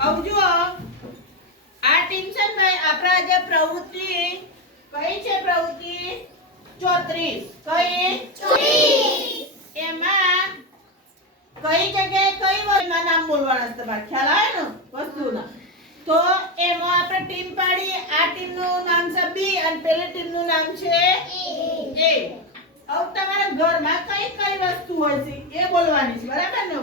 આવજો આ ટીમ છે ને આપણા જે પ્રવૃત્તિ કઈ છે પ્રવૃત્તિ 34 કઈ 34 એમાં કઈ જગ્યાએ કઈ વસ્તુના નામ બોલવાના છે તમારે ખ્યાલ આવે ને વસ્તુના તો એમાં આપણે ટીમ પાડી આ ટીમનું નામ છે બી અને પેલી ટીમનું નામ છે એ હવે તમારા ઘરમાં કઈ કઈ વસ્તુ હોય છે એ બોલવાની છે બરાબર ને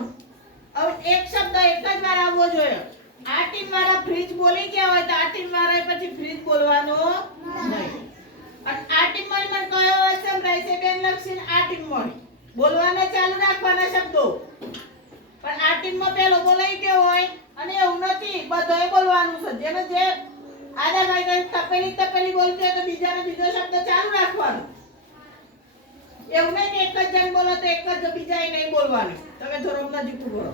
હવે એક શબ્દ એક જ વાર આવવો જોઈએ આ ટીમ વાળા ફ્રીજ બોલી ગયા હોય તો આ ટીમ વાળા પછી ફ્રીજ બોલવાનો નહીં અને આ ટીમ વાળી મને કયો હોય સંભળાય છે બેન લક્ષીને આ ટીમ વાળી બોલવાના ચાલુ રાખવાના શબ્દો પણ આ ટીમમાં પેલો બોલાઈ ગયો હોય અને એવું નથી બધાએ બોલવાનું છે જેને જે આદા ભાઈ તપેલી બોલતી હોય તો બીજાને બીજો શબ્દ ચાલુ રાખવાનો એવું નહીં કે એક જ જણ બોલો તો એક જ બીજાએ નહીં બોલવાનું તમે થોડુંક નજીક બોલો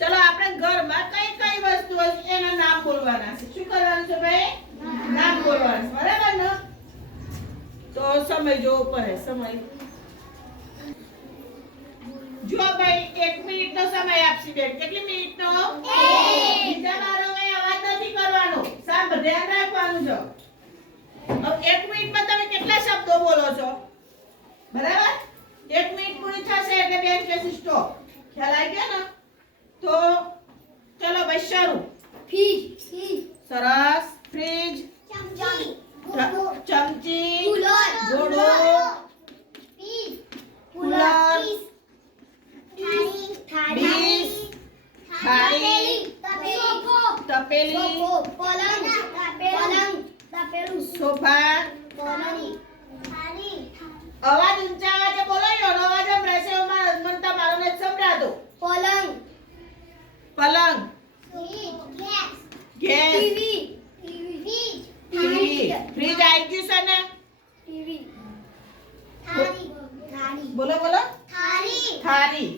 ચલો આપણે ઘરમાં કઈ કઈ વસ્તુ હોય એના નામ બોલવાના છે શું કરવાનું છે ભાઈ નામ બોલવાનું છે બરાબર ને તો સમય જોવો પડે સમય જો ભાઈ 1 મિનિટનો સમય આપશી બેન કેટલી મિનિટનો 1 બીજા મારો કઈ અવાજ નથી કરવાનો સાબ ધ્યાન રાખવાનું છે હવે 1 મિનિટમાં તમે કેટલા શબ્દો બોલો છો બરાબર 1 મિનિટ પૂરી થશે એટલે બેન કે સ્ટોપ ખ્યાલ આવી ગયો ને તો ચલો ભાઈ શરૂ ફ્રીજ સરસ ફ્રીજ ચમચી ઘોડો કુલર ડીશ થાળી તપેલી સોફા અવાજ ઊંચા અવાજે બોલો યો અવાજ સંભળાય છે મને તમારો ને સંભળાતો પલંગ ગેસ ટીવી ફ્રીજ આવી ગયું છે ને બોલો બોલો થાળી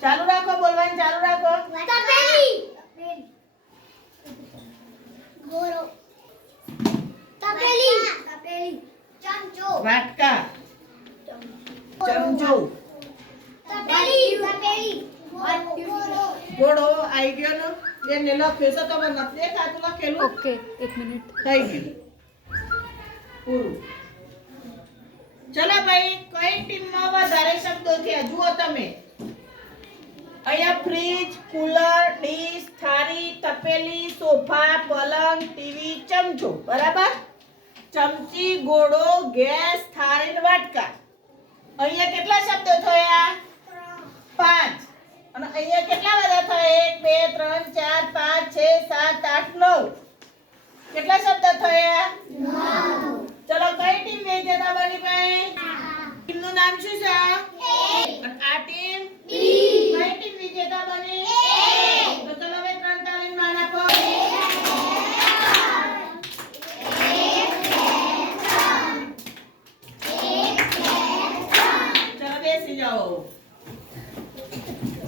ચાલુ રાખો બોલવાનું ચાલુ રાખો વાટકા ચમચો ઘોડો આવી ગયો ને બેન લખ્યો છે તમે નથી દેખાતું લખેલું ઓકે 1 મિનિટ થઈ ગયું પૂરું ચલો ભાઈ કઈ ટીમમાં વધારે શબ્દો થયા જુઓ તમે અહીંયા ફ્રીજ કુલર ડીશ થાળી તપેલી સોફા પલંગ ટીવી ચમચો બરાબર ચમચી ઘોડો ગેસ થાળી વાટકા અહીંયા કેટલા શબ્દો થયા 5 અને અહીંયા કેટલા બધા થયા 1 2 3 4 5 6 7 8 9 કેટલા શબ્દ થયા 9 ચલો કઈ ટીમ વેચે તમારી પાસે ટીમનું નામ શું છે